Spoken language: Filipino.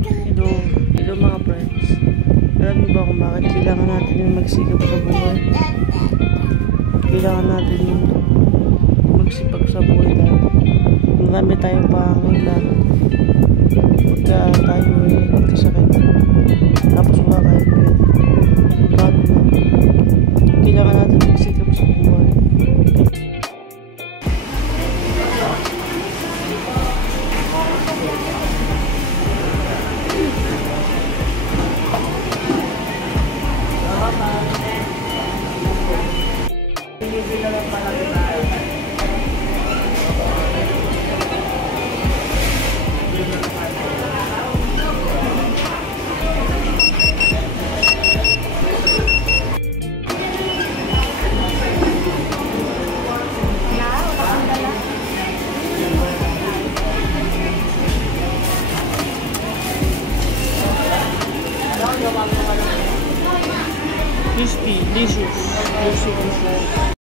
Hello, hello mga friends. Alam niyo ba kung bakit kailangan natin yung magsikap sa buhay? Kailangan natin yung magsipag sa buhay dahil marami tayong pangangailangan. Pagka tayo nagkasakit, tapos wala tayong pera. Paano na? Kailangan natin magsikap sa buhay. Crispy, delicious.